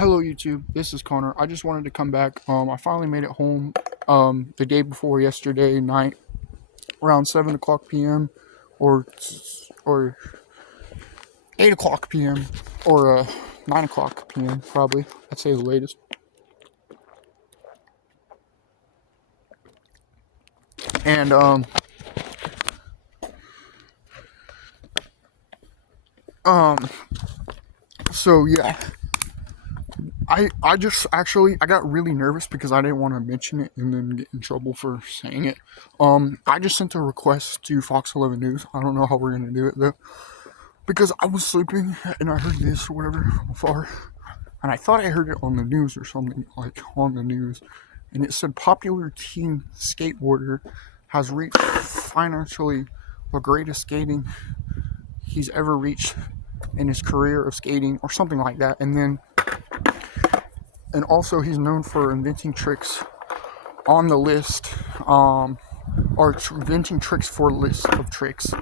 Hello YouTube, this is Connor. I just wanted to come back. I finally made it home the day before yesterday night around 7 o'clock p.m. or 8 o'clock p.m. or 9 o'clock p.m. probably. I'd say the latest. And um so yeah, I just actually I got really nervous because I didn't want to mention it and then get in trouble for saying it. I just sent a request to Fox 11 News. I don't know how we're gonna do it though, because I was sleeping and I heard this or whatever from afar, and I thought I heard it on the news or something, like on the news, and it said popular teen skateboarder has reached financially the greatest skating he's ever reached in his career of skating or something like that, and also he's known for inventing tricks on the list, or inventing tricks for lists of tricks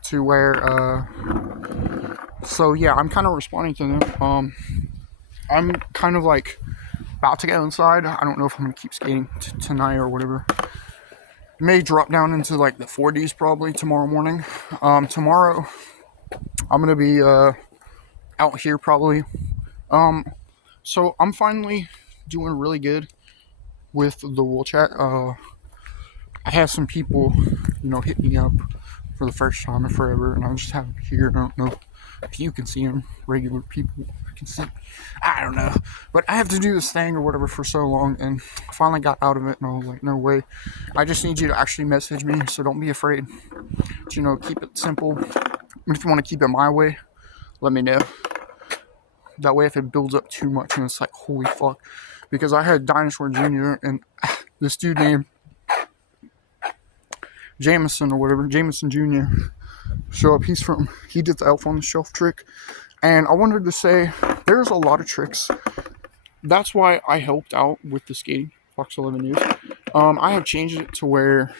to where so yeah, I'm kind of responding to them. I'm kind of like about to go inside. I don't know if I'm gonna keep skating tonight or whatever. It may drop down into like the 40s probably tomorrow morning. Tomorrow I'm gonna be out here probably. So I'm finally doing really good with the wall chat. I have some people, hit me up for the first time in forever, and I just have them here. I don't know if you can see them, regular people can see. I don't know, but I have to do this thing or whatever for so long, and I finally got out of it, and I was like, no way. I just need you to actually message me, so don't be afraid. Keep it simple. If you want to keep it my way, let me know. That way, if it builds up too much and it's like, holy fuck. Because I had Dinosaur Jr. and this dude named Jameson or whatever, Jameson Jr. show up. He did the elf on the shelf trick. And I wanted to say, there's a lot of tricks. That's why I helped out with the skating, Fox 11 News. I have changed it to where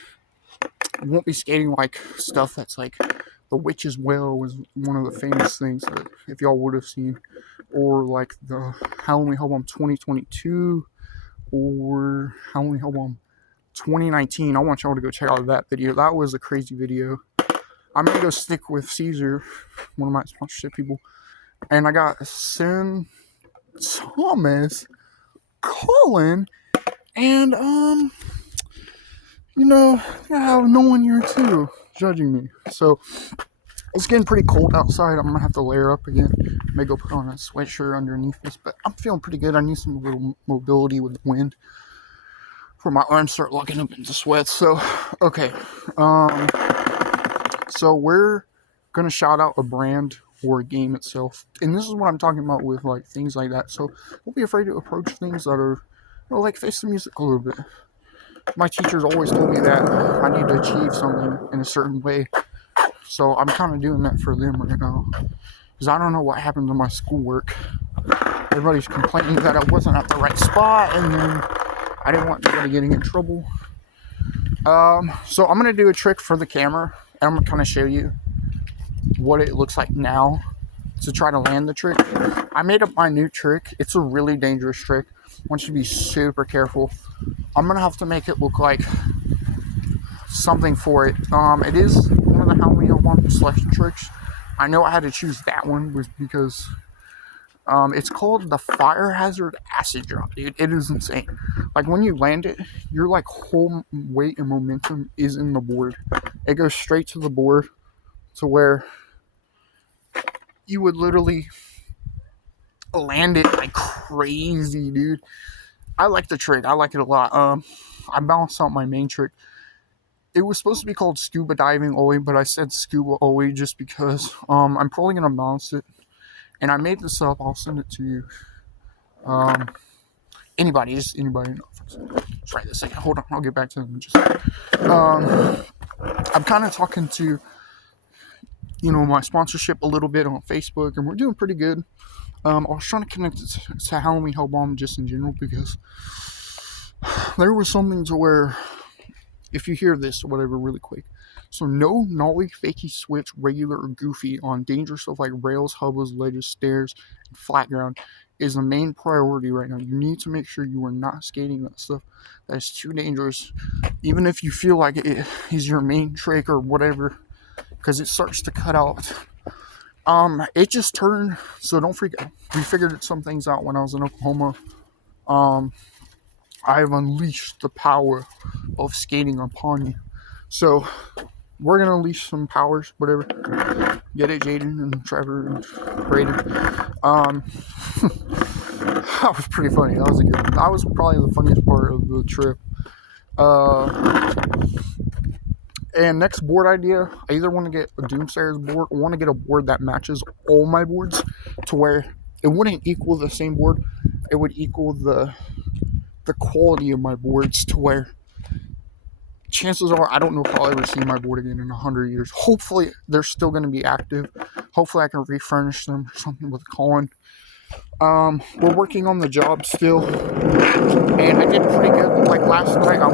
I won't be skating like stuff that's like the Witch's Well was one of the famous things that if y'all would have seen, or like the Halloween Hellbomb 2022 or Halloween Hellbomb 2019. I want y'all to go check out that video. That was a crazy video. I'm gonna go stick with Caesar, one of my sponsorship people, and I got Sin, Thomas, Colin, and I have no one here too judging me. So it's getting pretty cold outside. I'm gonna have to layer up again. Maybe go put on a sweatshirt underneath this, but I'm feeling pretty good. I need some little mobility with the wind before my arms start locking up into sweats. So, okay. So we're gonna shout out a brand or a game itself, and this is what I'm talking about with like things like that. So don't be afraid to approach things that are, like face the music a little bit. My teachers always told me that I need to achieve something in a certain way. So I'm kind of doing that for them right now. Because I don't know what happened to my schoolwork. Everybody's complaining that I wasn't at the right spot, and then I didn't want anybody getting in trouble. So I'm going to do a trick for the camera, and I'm going to kind of show you what it looks like now to try to land the trick. I made up my new trick. It's a really dangerous trick. I want you to be super careful. I'm going to have to make it look like something for it. It is one of the Halloween Hellbomb selection tricks. I know I had to choose that one was because it's called the Fire Hazard Acid Drop, dude. It is insane. Like when you land it, your like whole weight and momentum is in the board. It goes straight to the board to where you would literally land it like crazy, dude. I like the trick. I like it a lot. I balanced out my main trick. It was supposed to be called Scuba Diving Ollie, but I said Scuba Ollie just because I'm probably going to balance it. And I made this up. I'll send it to you. Anybody. Just right this second. Hold on. I'll get back to them. I'm kind of talking to, my sponsorship a little bit on Facebook, and we're doing pretty good. I was trying to connect it to Halloween Hellbomb just in general because there was something to where, if you hear this or whatever really quick. So no nollie, fakey, switch, regular, or goofy on dangerous stuff like rails, hubbles, ledges, stairs, and flat ground is the main priority right now. You need to make sure you are not skating that stuff that is too dangerous, even if you feel like it is your main trick or whatever, because it starts to cut out. It just turned, so don't freak out. We figured some things out when I was in Oklahoma. Um, I've unleashed the power of skating upon you. So we're gonna unleash some powers, whatever. Get it, Jaden and Trevor and Braden. Um, that was pretty funny. That was a good one. That was probably the funniest part of the trip. And next board idea, I either want to get a Doomsayer's board or want to get a board that matches all my boards to where it wouldn't equal the same board. It would equal the quality of my boards to where chances are I don't know if I'll ever see my board again in 100 years. Hopefully they're still going to be active. Hopefully I can refurnish them or something with Colin. We're working on the job still, and I did pretty good. Like last night I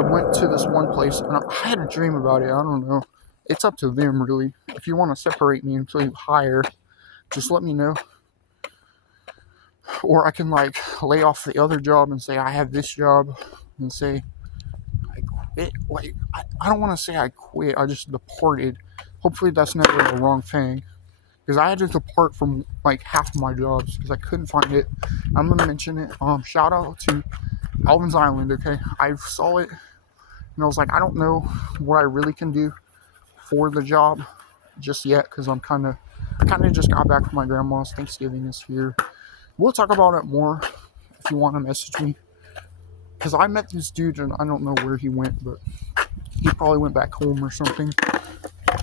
went to this one place and I had a dream about it. I don't know. It's up to them really. If you want to separate me until you hire, just let me know. Or I can like lay off the other job and say I have this job and say I quit. Like I don't want to say I quit. I just departed. Hopefully that's never the wrong thing. Because I had to depart from like half of my jobs because I couldn't find it. I'm gonna mention it. Shout out to Alvin's Island. Okay, I saw it and I was like, I don't know what I really can do for the job just yet because I'm kind of just got back from my grandma's. Thanksgiving is here. We'll talk about it more if you want to message me. Because I met this dude and I don't know where he went, but he probably went back home or something.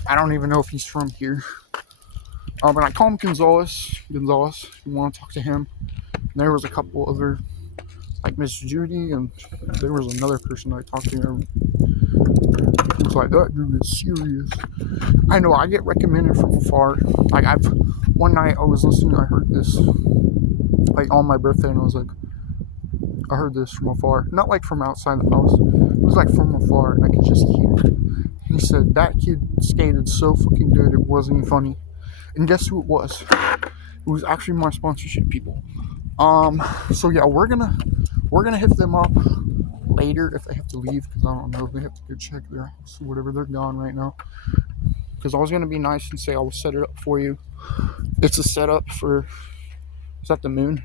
I don't even know if he's from here. But I call him Gonzalez. Gonzalez, if you want to talk to him. And there was a couple other, like Miss Judy, and there was another person I talked to. He was like, that dude is serious. I know, I get recommended from afar. Like, one night I was listening, I heard this, like, on my birthday, and I was like, I heard this from afar. Not like from outside the house. It was like from afar, and I could just hear it. He said, that kid skated so fucking good, it wasn't even funny. And guess who it was? It was actually my sponsorship people. So yeah, we're gonna hit them up later if they have to leave, because I don't know if they have to go check their house or whatever. They're gone right now. Because I was gonna be nice and say I will set it up for you. It's a setup for, is that the moon?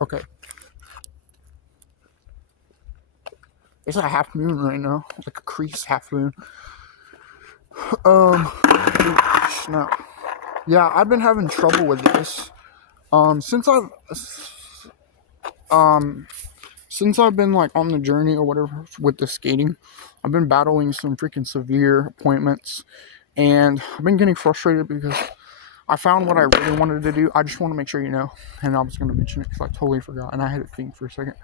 Okay. It's a half moon right now, like a creased half moon. Snap. Yeah, I've been having trouble with this. Since I've been like on the journey or whatever with the skating, I've been battling some freaking severe appointments, and I've been getting frustrated because I found what I really wanted to do. I just want to make sure you know, and I was going to mention it because I totally forgot, and I had to think for a second.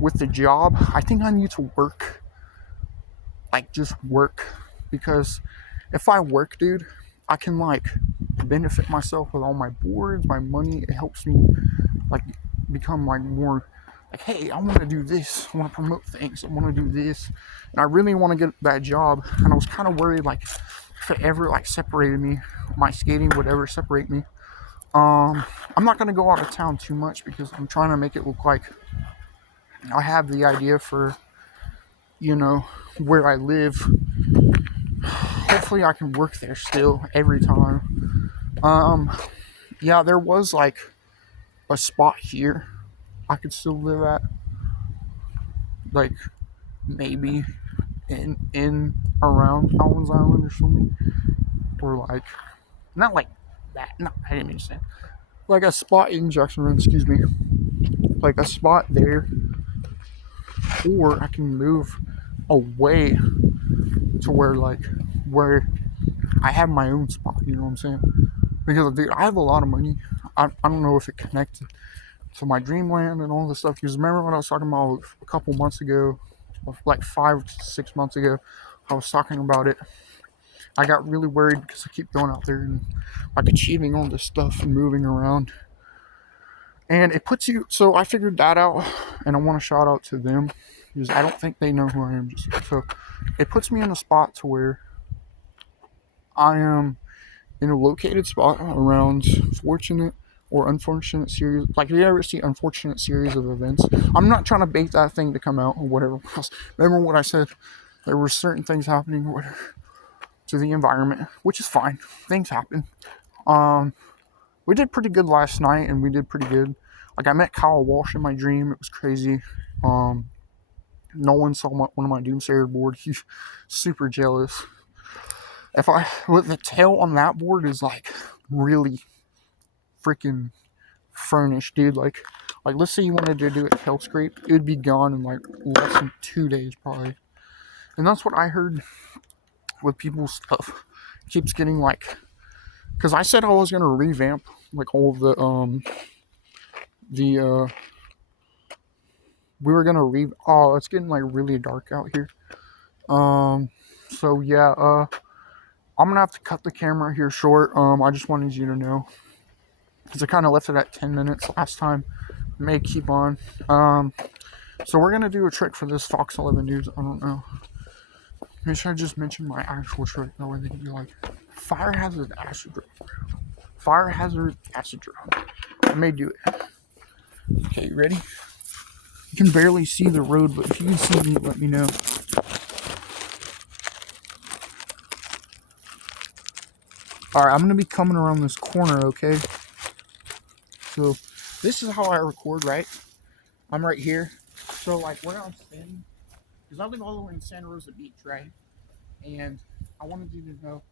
With the job, I think I need to work, like just work, because if I work, dude, I can like benefit myself with all my boards, my money. It helps me like become like more like, hey, I want to do this. I want to promote things. I want to do this, and I really want to get that job. And I was kind of worried like if it ever like separated me, my skating would ever separate me. I'm not gonna go out of town too much because I'm trying to make it look like I have the idea for, you know, where I live. Hopefully I can work there still every time. Yeah, there was like a spot here I could still live at, like maybe in around Alvin's Island or something, or like not like that. No, I didn't mean to say like a spot in Jackson Run. Excuse me, like a spot there, or I can move away to where I have my own spot. You know what I'm saying? Because dude, I have a lot of money. I don't know if it connected to my dreamland and all this stuff. Because remember when I was talking about a couple months ago, like 5 to 6 months ago, I was talking about it. I got really worried because I keep going out there and like achieving all this stuff and moving around. And it puts you, so I figured that out, and I want to shout out to them. because I don't think they know who I am just yet. So it puts me in a spot to where I am in a located spot around fortunate or unfortunate series. Like, if you ever see unfortunate series of events, I'm not trying to bait that thing to come out or whatever else. Remember what I said? There were certain things happening or whatever to the environment, which is fine. Things happen. Um, we did pretty good last night, and we did pretty good. Like, I met Kyle Walsh in my dream. It was crazy. Um, no one saw one of my Doomsayer board. He's super jealous. If I with the tail on that board is like really freaking furnished, dude. Like let's say you wanted to do a tail scrape, it would be gone in like less than 2 days probably. And that's what I heard with people's stuff. It keeps getting like, because I said I was gonna revamp like all of the we were gonna oh, it's getting like really dark out here. Um, so yeah, I'm gonna have to cut the camera here short. I just wanted you to know because I kind of left it at 10 minutes last time. May keep on. So we're gonna do a trick for this Fox 11 news. I don't know. Maybe should I just mention my actual trick? That way they can be like, fire hazard acid drop. Fire hazard acid drop. I may do it. Okay, you ready? You can barely see the road, but if you can see me, let me know. Alright, I'm gonna be coming around this corner, okay? So this is how I record, right? I'm right here. So like where I'm standing, because I live all the way in Santa Rosa Beach, right? And I wanted you to know,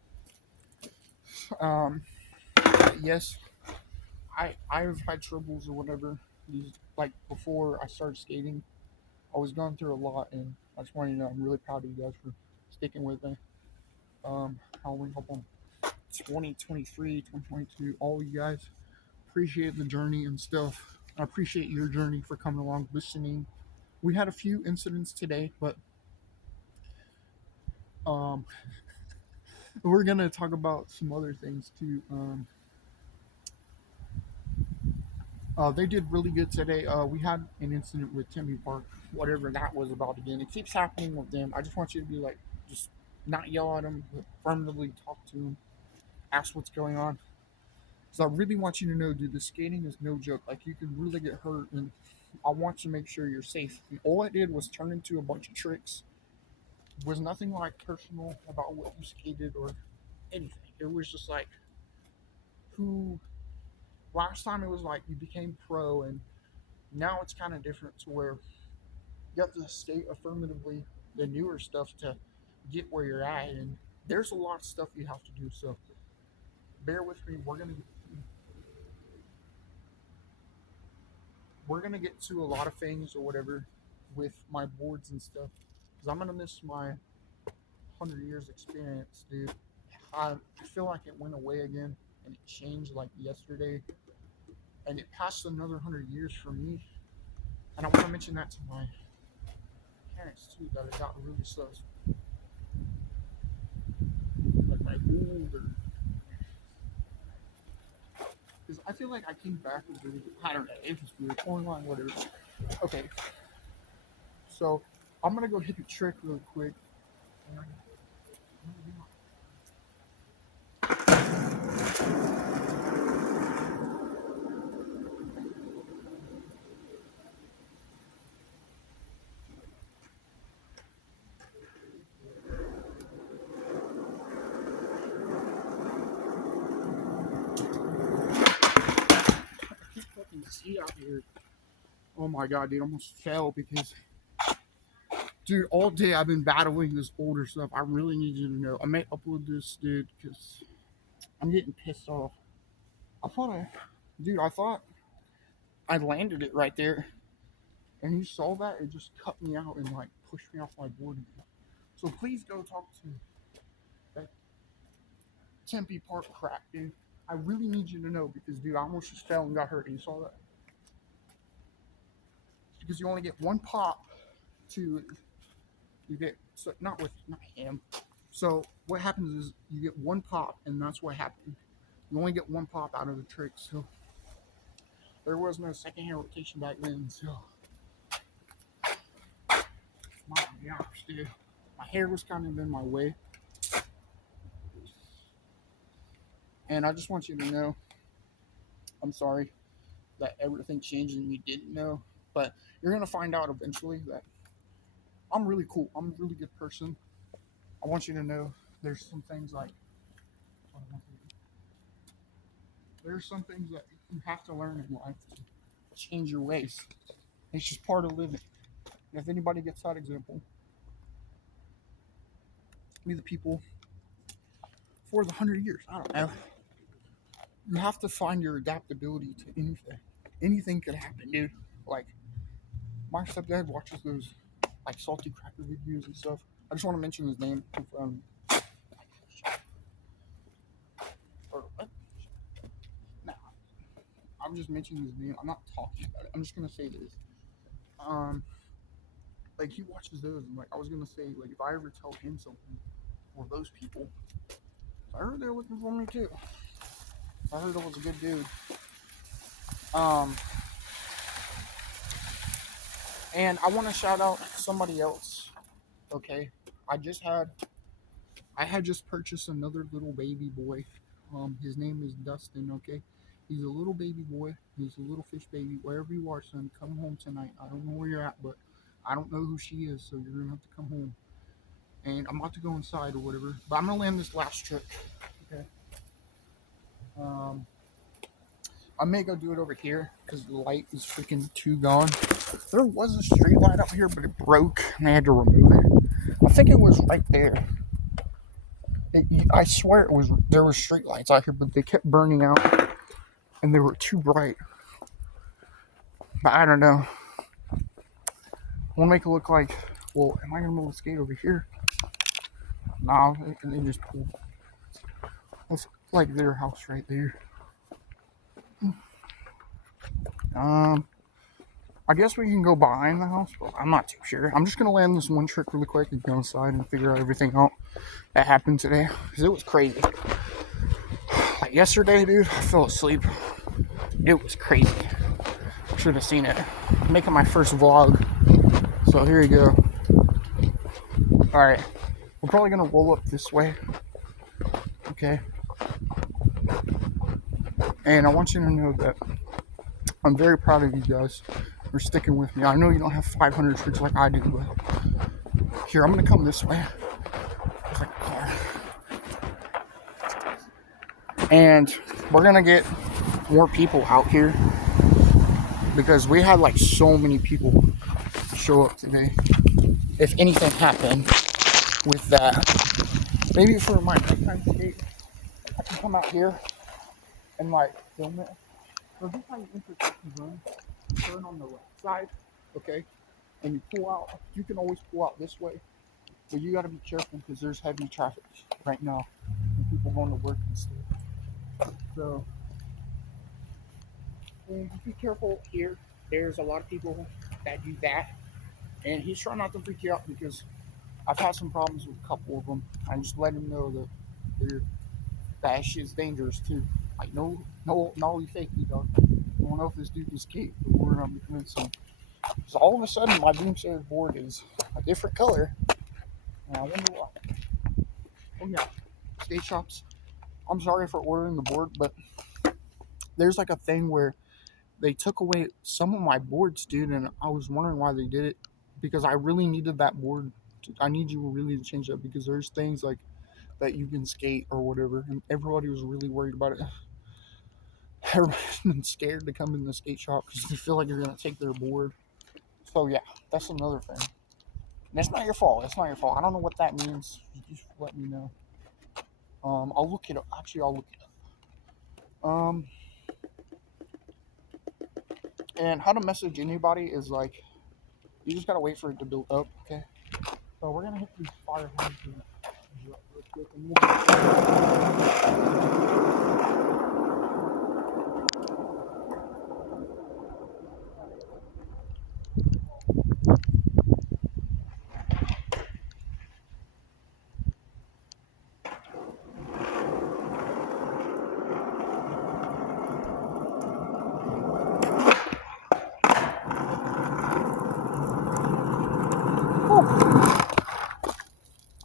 yes, I've had troubles or whatever. These like before I started skating, I was going through a lot, and I just want you to know I'm really proud of you guys for sticking with me. Halloween Hope on 2023, 2022, all you guys appreciate the journey and stuff. I appreciate your journey for coming along, listening. We had a few incidents today, but um, we're gonna talk about some other things too. They did really good today. We had an incident with Timmy Park, whatever that was about again. It keeps happening with them. I just want you to be like, just not yell at them, but affirmatively talk to them, ask what's going on. So I really want you to know, dude, the skating is no joke. Like, you can really get hurt, and I want to make sure you're safe. And all it did was turn into a bunch of tricks. It was nothing like personal about what you skated or anything. It was just like who. Last time it was like you became pro, and now it's kind of different to where you have to skate affirmatively the newer stuff to get where you're at, and there's a lot of stuff you have to do. So bear with me. We're gonna get to a lot of things or whatever with my boards and stuff because I'm gonna miss my 100 years experience, dude. I feel like it went away again and it changed like yesterday, and it passed another 100 years for me. And I want to mention that to my parents too, that it got really slow. Like my older, because I feel like I came back with really, I don't know, it was weird, online, whatever. Okay, so I'm gonna go hit the trick real quick. I can't fucking see out here. Oh my god, dude, I almost fell because, dude, all day I've been battling this older stuff. I really need you to know. I may upload this, dude, because I'm getting pissed off. I thought I thought I landed it right there, and you saw that it just cut me out and like pushed me off my board. So please go talk to that Tempe Park crack, dude. I really need you to know because, dude, I almost just fell and got hurt. And you saw that because you only get one pop to you get so not him. So what happens is you get one pop, and that's what happened. You only get one pop out of the trick. So there was no second hand rotation back then. So Yeah, dude. My hair was kind of in my way, and I just want you to know, I'm sorry that everything changed and you didn't know, but you're gonna find out eventually that I'm really cool. I'm a really good person. I want you to know there's some things like there's some things that you have to learn in life to change your ways. It's just part of living. And if anybody gets that example, be the people for the 100 years. I don't know. You have to find your adaptability to anything. Anything could happen, dude. Like my stepdad watches those like salty cracker videos and stuff. I just want to mention his name. Or what? Nah, I'm just mentioning his name. I'm not talking about it. I'm just gonna say this. Um, like he watches those, and like I was gonna say, like if I ever tell him something, or those people, I heard they're looking for me too. I heard I was a good dude. Um, and I want to shout out somebody else. Okay, I just had I had just purchased another little baby boy. His name is Dustin. Okay, he's a little baby boy. He's a little fish baby. Wherever you are, son, come home tonight. I don't know where you're at, but I don't know who she is, so you're gonna have to come home. And I'm about to go inside or whatever. But I'm gonna land this last trick. Okay. Um, I may go do it over here because the light is freaking too gone. There was a street light up here, but it broke and I had to remove it. I think it was right there. I swear it was. There were street lights out here, but they kept burning out and they were too bright. But I don't know. I want to make it look like, well, am I gonna be able to skate over here? No, they just pulled. It's like their house right there. Um, I guess we can go behind the house, but I'm not too sure. I'm just gonna land this one trick really quick and go inside and figure out everything out that happened today because it was crazy. Like yesterday, dude, I fell asleep. It was crazy. Should have seen it. I'm making my first vlog, so here you go. All right, we're probably gonna roll up this way. Okay. And I want you to know that I'm very proud of you guys for sticking with me. I know you don't have 500 tricks like I do, but here, I'm gonna come this way. There's like a car. And we're gonna get more people out here because we had like so many people show up today. If anything happened with that, maybe for my nighttime skate, I can come out here and like film it. So this how you enter the room. Turn on the left side, okay? And you pull out. You can always pull out this way, but you got to be careful because there's heavy traffic right now and people going to work and stuff. So and just be careful here. There's a lot of people that do that, and he's trying not to freak you out because I've had some problems with a couple of them. I just let him know that they're that shit's dangerous too. Like no safety dog. I don't know if this dude can skate, but we're gonna be doing some. So all of a sudden, my beam saver board is a different color, and I wonder why. Oh yeah, skate shops. I'm sorry for ordering the board, but there's like a thing where they took away some of my boards, dude, and I was wondering why they did it because I really needed that board. I need you really to change that because there's things like that you can skate or whatever, and everybody was really worried about it. Everybody's been scared to come in the skate shop because they feel like you're gonna take their board. So yeah, that's another thing. And it's not your fault. It's not your fault. I don't know what that means. Just let me know. I'll look it up. Actually, I'll look it up. And how to message anybody is like you just gotta wait for it to build up. Okay. So we're gonna hit these fire hydrants real quick, and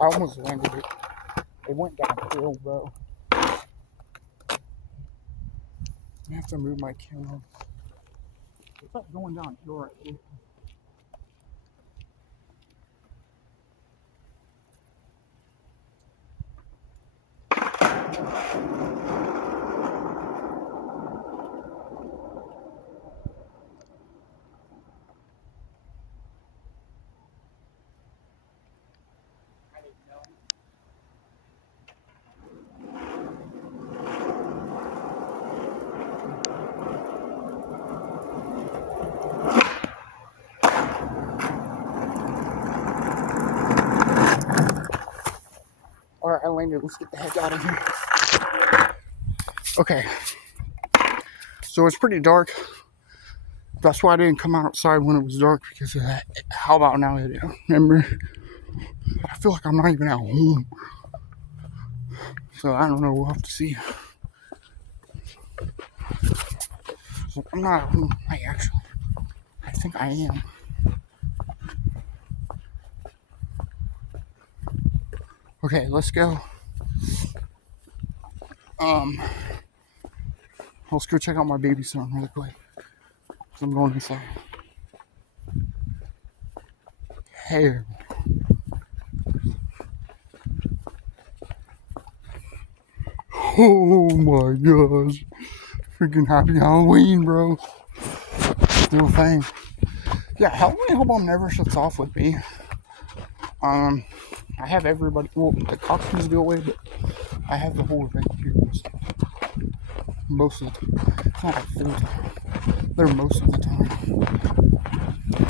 I almost landed it. It went downhill, bro. I have to move my camera. It's like going downhill right here. Alright, I landed. Let's get the heck out of here. Okay. So it's pretty dark. That's why I didn't come outside when it was dark, because of that. How about now? Remember? I feel like I'm not even at home. So I don't know. We'll have to see. So I'm not at home. I think I am. Okay, let's go. Let's go check out my baby son really quick. So I'm going inside. Hey. Oh my gosh. Freaking happy Halloween, bro. Still a thing. Yeah, Halloween Hellbomb never shuts off with me. I have everybody, well, the costumes go away, but I have the whole event here. Most of the time. It's not like full time. They're most of the time.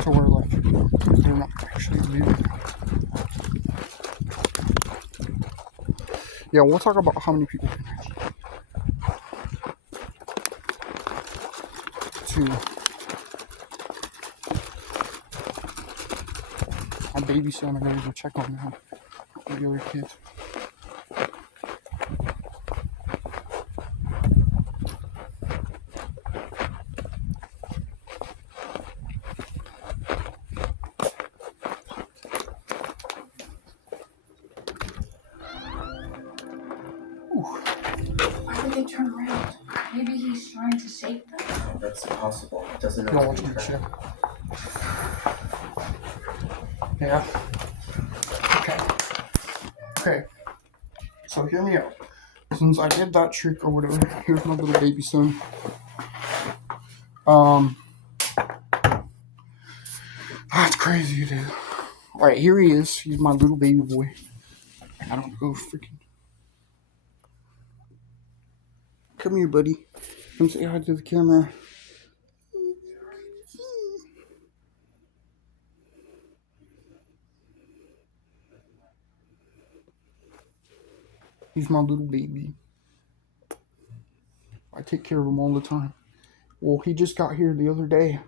So we're like, they're not actually leaving. Yeah, we'll talk about how many people can actually to my baby son. I gotta go check on him. The other kids. Why did they turn around? Maybe he's trying to shake them? Oh, that's impossible. It doesn't know Y'all what watching to the do. show? Yeah. Okay. So hear me out. Since I did that trick or whatever, here's my little baby son. That's crazy, dude. Alright, here he is. He's my little baby boy. I don't know, freaking. Come here, buddy. Come say hi to the camera. He's my little baby. I take care of him all the time. Well, he just got here the other day.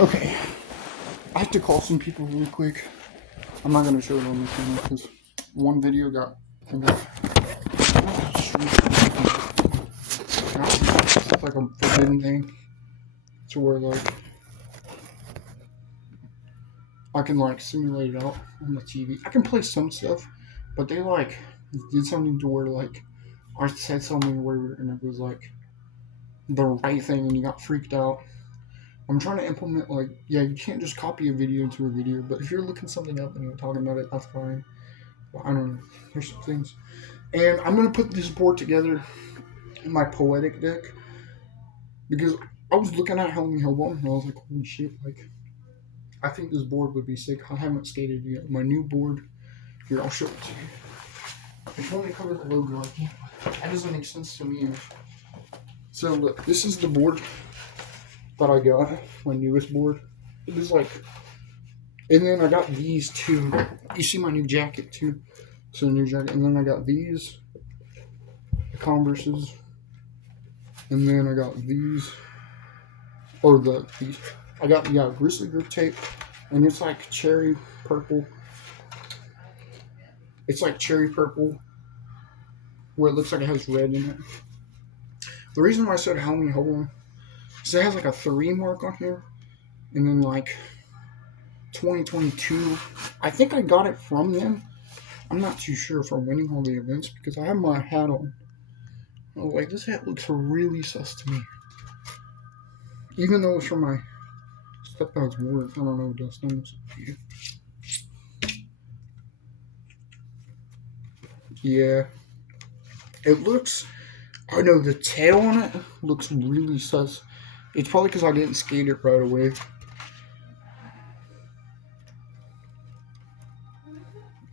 Okay. I have to call some people really quick. I'm not gonna show it on the channel because one video got it's like a forbidden thing to where like I can like simulate it out on the TV. I can play some stuff, but they like did something to where like I said something where and it was like the right thing and you got freaked out. I'm trying to implement like yeah, you can't just copy a video into a video, but if you're looking something up and you're talking about it, that's fine. But I don't know. There's some things. And I'm gonna put this board together in my poetic deck because I was looking at Halloween Hellbomb and I was like, holy shit, like I think this board would be sick. I haven't skated yet. My new board. Here, I'll show it to you. If you want me to cover the logo, I can't. That doesn't make sense to me. So look, this is the board that I got. My newest board. It was like, and then I got these two. You see my new jacket too. So new jacket, and then I got these, the Converses. And then I got these, or these. I got, yeah, grizzly grip tape, and it's like cherry purple. It's like cherry purple, where it looks like it has red in it. The reason why I said Halloween Hobo is it has like a 3 mark on here, and then like 2022. I think I got it from them. I'm not too sure if I'm winning all the events because I have my hat on. Oh, like this hat looks really sus to me. Even though it's from my stepdad's work, I don't know, Dustin. Yeah, it looks. I know the tail on it looks really sus. It's probably because I didn't skate it right away.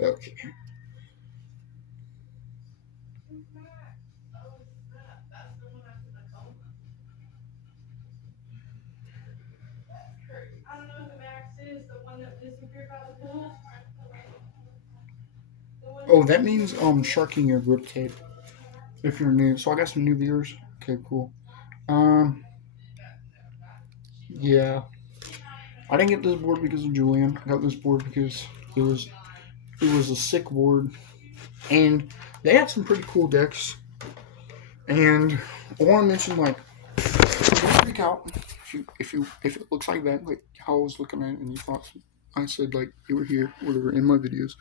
Okay. Oh, that means sharking your grip tape if you're new. So I got some new viewers. Okay, cool. Um, yeah, I didn't get this board because of Julian. I got this board because it was it was a sick board, and they had some pretty cool decks. And I want to mention like don't freak out if it looks like that, like how I was looking at it, and you thought I said like you were here, whatever, in my videos.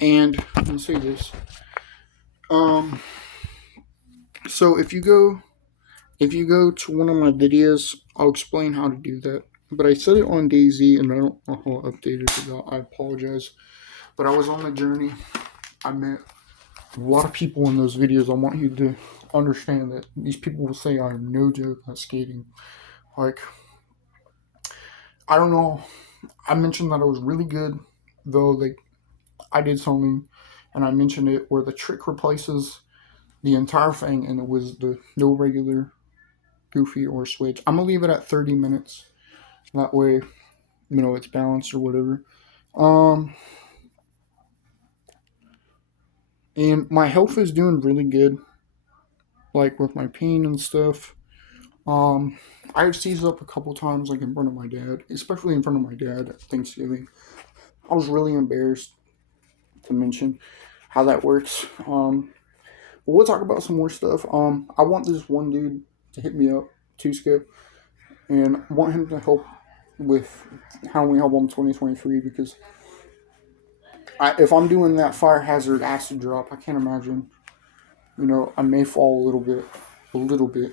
And I'm gonna say this. Um, so if you go to one of my videos, I'll explain how to do that. But I said it on DayZ, and I don't know how I updated it. I apologize. But I was on the journey. I met a lot of people in those videos. I want you to understand that these people will say I'm no joke at skating. Like, I don't know. I mentioned that I was really good, though. Like, I did something, and I mentioned it where the trick replaces the entire thing, and it was the no regular, goofy, or switch. I'm gonna leave it at 30 minutes. That way, it's balanced or whatever. Um, and my health is doing really good, like with my pain and stuff. Um, I've seized up a couple times, like in front of my dad, especially in front of my dad at Thanksgiving. I was really embarrassed to mention how that works. But we'll talk about some more stuff. I want this one dude to hit me up, Two Skip, and I want him to help with Halloween Album 2023 because if I'm doing that fire hazard acid drop, I can't imagine. I may fall a little bit.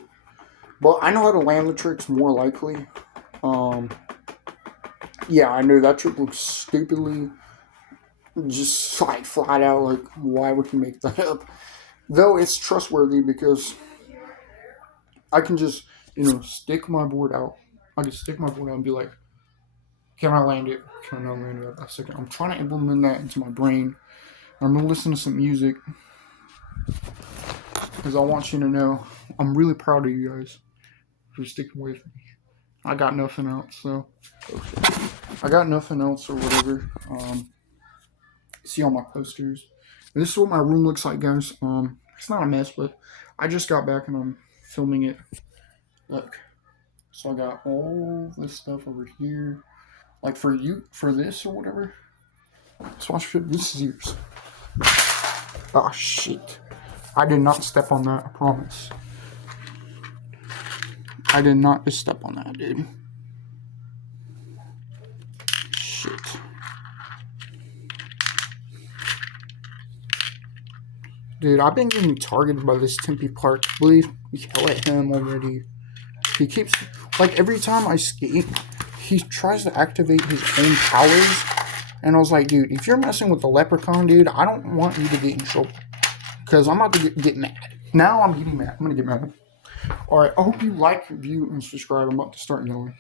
But I know how to land the tricks more likely. Um, yeah, I know that trick looks stupidly just like flat out. Like, why would he make that up? Though it's trustworthy because I can just stick my board out. I can stick my board out and be like, can I land it? Can I not land it? I'm trying to implement that into my brain. I'm gonna listen to some music because I want you to know I'm really proud of you guys for sticking with me. I got nothing else, so I got nothing else or whatever. See all my posters. And this is what my room looks like, guys. It's not a mess, but I just got back and I'm filming it. Look, so I got all this stuff over here, like for this or whatever. So this is yours. Oh shit! I did not step on that. I promise. I did not just step on that, dude. Shit. Dude, I've been getting targeted by this Tempe Park. Believe hell at him already. He keeps like every time I skate, he tries to activate his own powers. And I was like, dude, if you're messing with the leprechaun, dude, I don't want you to get in trouble. Because I'm about to get mad. Now I'm getting mad. I'm going to get mad. Alright, I hope you like, view, and subscribe. I'm about to start yelling.